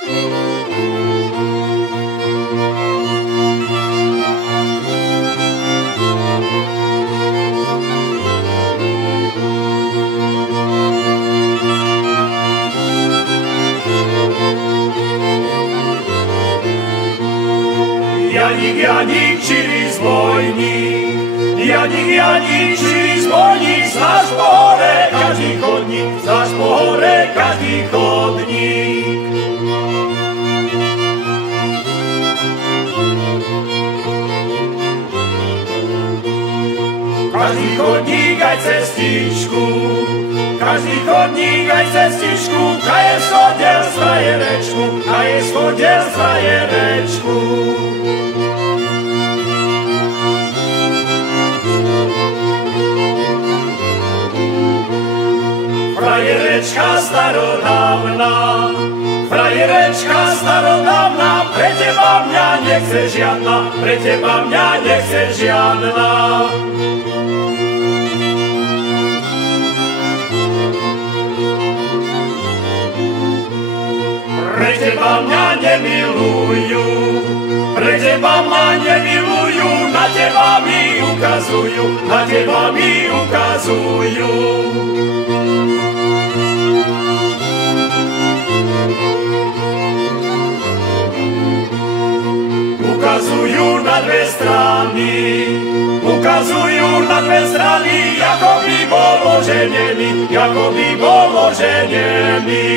Janik, čili zbojník, Janik, čili zbojník, znáš po hore každý chodník, znáš po hore každý chodník. Každý chodník aj cestičku, každý chodník aj cestičku, kaj je schodel z frajerečku, kaj je schodel z frajerečku. Frajerečka starodávna, pre teba mňa nechce žiadna, pre teba mňa nechce žiadna. Pre teba mňa nemilujú, pre teba mňa nemilujú, na teba mi ukazujú, na teba mi ukazujú. Ukazujú na dve strany, ukazujú na dve strany, ako by bol oženený, ako by bol oženený.